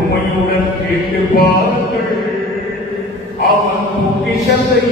உண்மையுடன் கேட்டு பாருங்கள். அவன் பொக்கிஷத்தை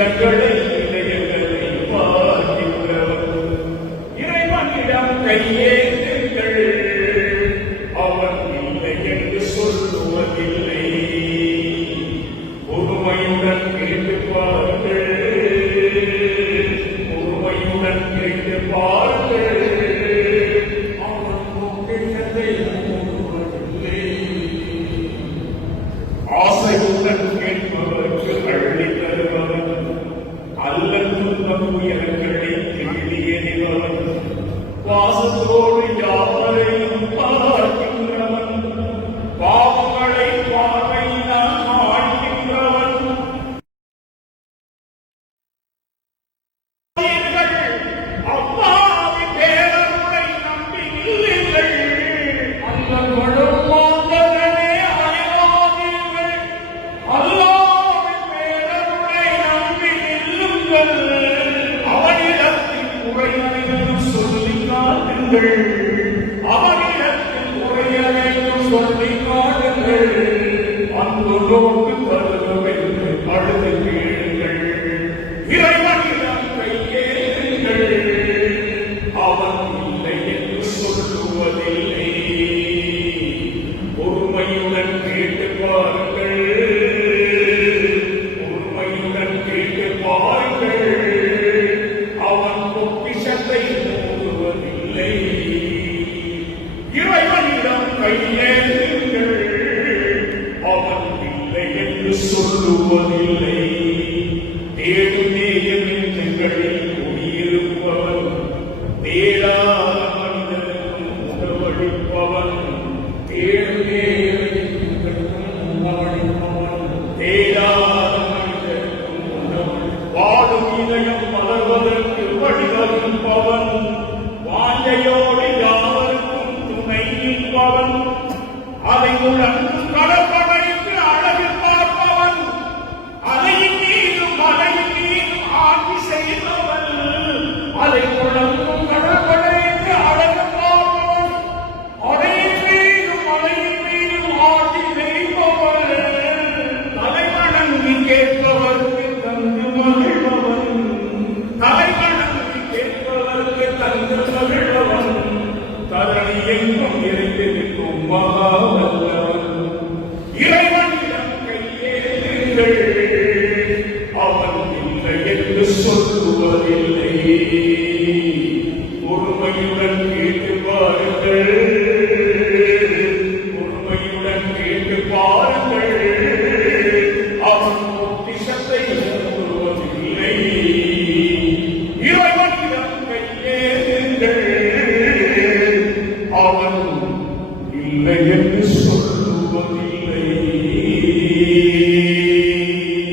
கண்களை இளைஞர்களை பார்க்கின்றவர் கையே சொல்லுங்கள் அவரிடத்தில் உரையலையும் சொல்லி காடுங்கள் அன்பு நோக்கு தருகும் என்று அழுது கேளுங்கள். இறைவனிடம் கையேறுங்கள் பாருங்கள். பொறுமையுடன் கேட்டு பாருங்கள். আমরা பொறுமையுடன் கேட்டு பாருங்கள். பொறுமையுடன் கேட்டு பாருங்கள். அவன் பொக்கிஷத்தை கூறுவதில்லை இறைவனிடம் கையேறுங்கள் அவன் இல்லை என்று சொல்லுவதில்லை.